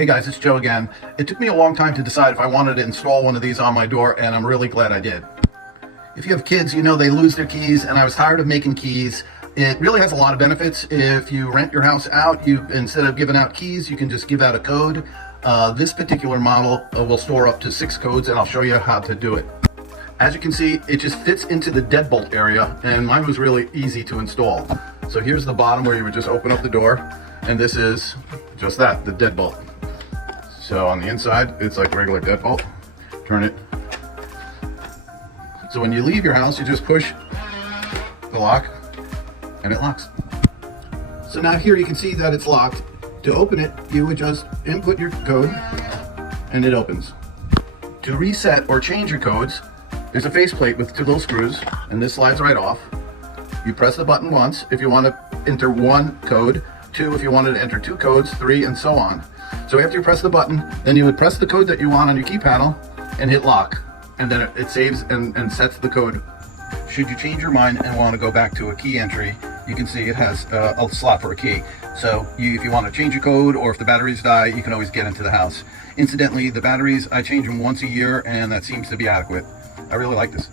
Hey guys, it's Joe again. It took me a long time to decide if I wanted to install one of these on my door, and I'm really glad I did. If you have kids, you know they lose their keys, and I was tired of making keys. It really has a lot of benefits. If you rent your house out, instead of giving out keys, you can just give out a code. This particular model will store up to 6 codes, and I'll show you how to do it. As you can see, it just fits into the deadbolt area, and mine was really easy to install. So here's the bottom where you would just open up the door, and this is just that, the deadbolt. So on the inside, it's like regular deadbolt. Turn it. So when you leave your house, you just push the lock, and it locks. So now here you can see that it's locked. To open it, you would just input your code, and it opens. To reset or change your codes, there's a faceplate with 2 little screws, and this slides right off. You press the button once if you want to enter 1 code, 2 if you wanted to enter 2 codes, 3, and so on. So after you press the button, then you would press the code that you want on your key panel and hit lock, and then it saves and sets the code. Should you change your mind and want to go back to a key entry, you can see it has a slot for a key. So if you want to change your code, or if the batteries die, you can always get into the house. Incidentally, the batteries, I change them once a year, and that seems to be adequate. I really like this.